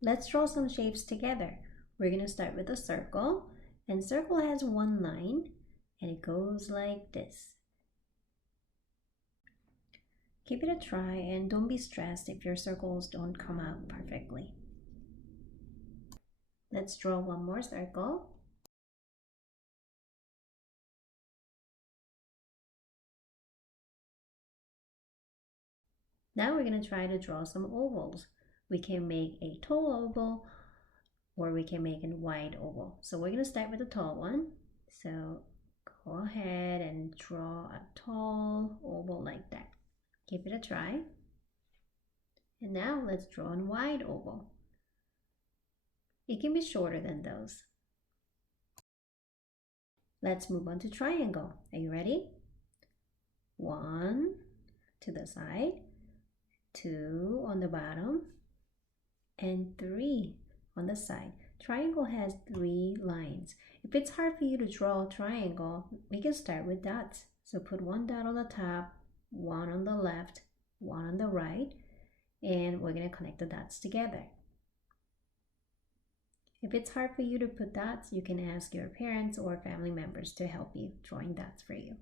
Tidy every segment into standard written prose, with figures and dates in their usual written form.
Let's draw some shapes together. We're going to start with a circle, and circle has one line, and it goes like this. Give it a try and don't be stressed if your circles don't come out perfectly. Let's draw one more circle. Now we're going to try to draw some ovals. We can make a tall oval or we can make a wide oval. So we're going to start with a tall one. So go ahead and draw a tall oval like that. Give it a try. And now let's draw a wide oval. It can be shorter than those. Let's move on to triangle. Are you ready? 1 to the side, 2 on the bottom, and 3 on the side. Triangle has 3 lines. If it's hard for you to draw a triangle, we can start with dots. So put 1 dot on the top, 1 on the left, 1 on the right, and we're going to connect the dots together. If it's hard for you to put dots, you can ask your parents or family members to help you drawing dots for you.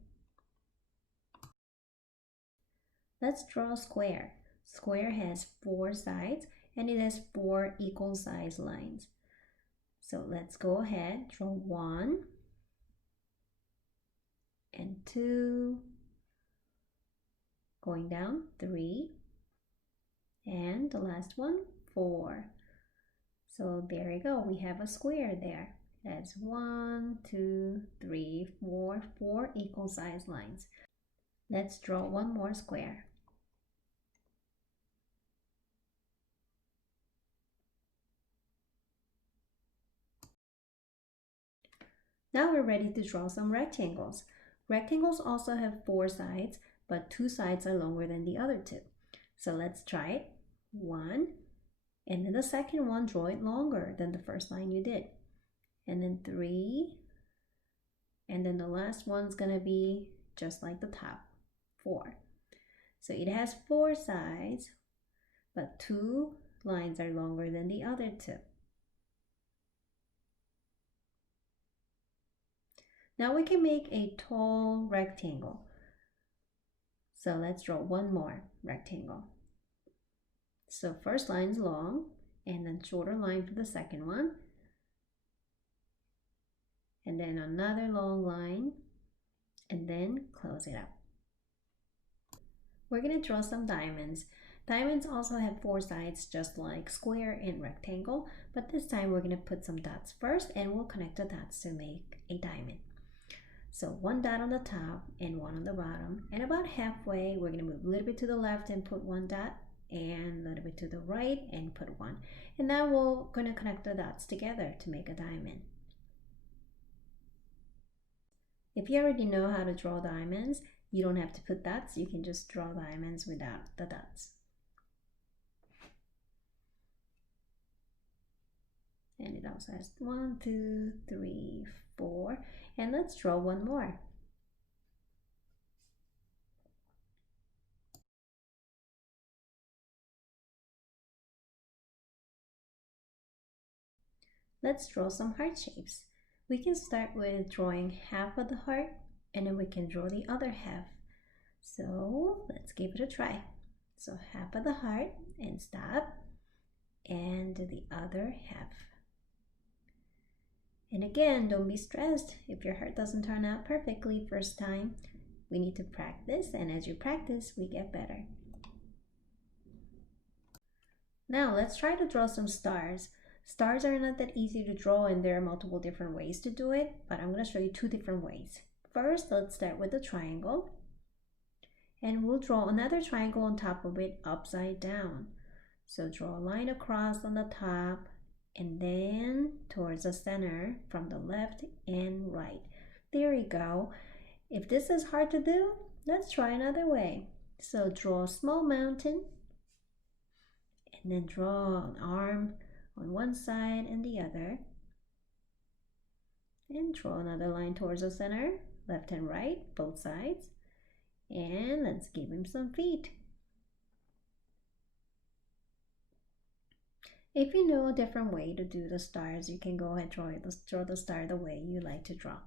Let's draw a square. Square has 4 sides and it has 4 equal size lines. So let's go ahead, draw 1 and 2, going down 3, and the last one 4. So there you go, we have a square there. That's 1, 2, 3, 4, 4 equal size lines. Let's draw one more square. Now we're ready to draw some rectangles. Rectangles also have 4 sides, but 2 sides are longer than the other 2. So let's try it. 1, and then the second one, draw it longer than the first line you did. And then 3, and then the last one's gonna be just like the top, 4. So it has 4 sides, but 2 lines are longer than the other 2. Now we can make a tall rectangle. So let's draw one more rectangle. So first line's long, and then shorter line for the second one. And then another long line, and then close it up. We're going to draw some diamonds. Diamonds also have 4 sides, just like square and rectangle, but this time we're going to put some dots first, and we'll connect the dots to make a diamond. So 1 dot on the top and 1 on the bottom, and about halfway we're going to move a little bit to the left and put 1 dot, and a little bit to the right and put 1. And now we're going to connect the dots together to make a diamond. If you already know how to draw diamonds, you don't have to put dots. You can just draw diamonds without the dots. And it also has 1, 2, 3, 4. And let's draw one more. Let's draw some heart shapes. We can start with drawing half of the heart, and then we can draw the other half. So let's give it a try. So half of the heart and stop, and the other half. And again, don't be stressed if your heart doesn't turn out perfectly first time. We need to practice, and as you practice, we get better. Now let's try to draw some stars. Stars are not that easy to draw, and there are multiple different ways to do it, but I'm going to show you 2 different ways. First, let's start with the triangle, and we'll draw another triangle on top of it upside down. So draw a line across on the top, and then towards the center from the left and right. There you go. If this is hard to do, let's try another way. So draw a small mountain, and then draw an arm on one side and the other, and draw another line towards the center, left and right, both sides, and let's give him some feet. If you know a different way to do the stars, you can go ahead and draw the star the way you like to draw.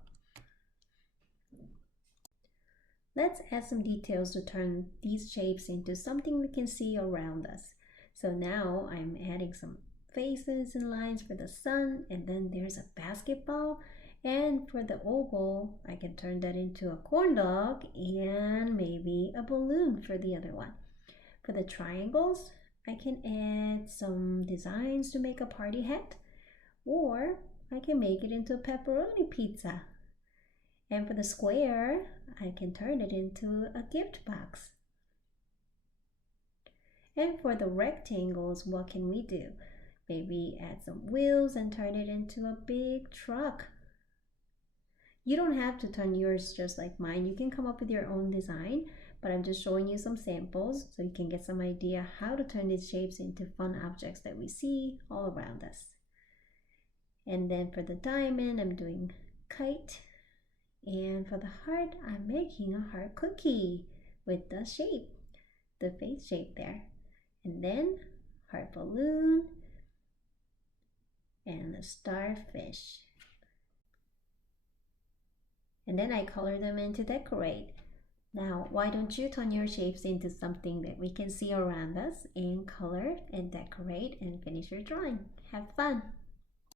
Let's add some details to turn these shapes into something we can see around us. So now I'm adding some faces and lines for the sun, and then there's a basketball. And for the oval, I can turn that into a corn dog and maybe a balloon for the other one. For the triangles, I can add some designs to make a party hat, or I can make it into a pepperoni pizza. And for the square, I can turn it into a gift box. And for the rectangles, what can we do? Maybe add some wheels and turn it into a big truck. You don't have to turn yours just like mine. You can come up with your own design, but I'm just showing you some samples so you can get some idea how to turn these shapes into fun objects that we see all around us. And then for the diamond, I'm doing kite. And for the heart, I'm making a heart cookie with the shape, the face shape there. And then heart balloon and a starfish. And then I color them in to decorate. Now, why don't you turn your shapes into something that we can see around us and color and decorate and finish your drawing. Have fun!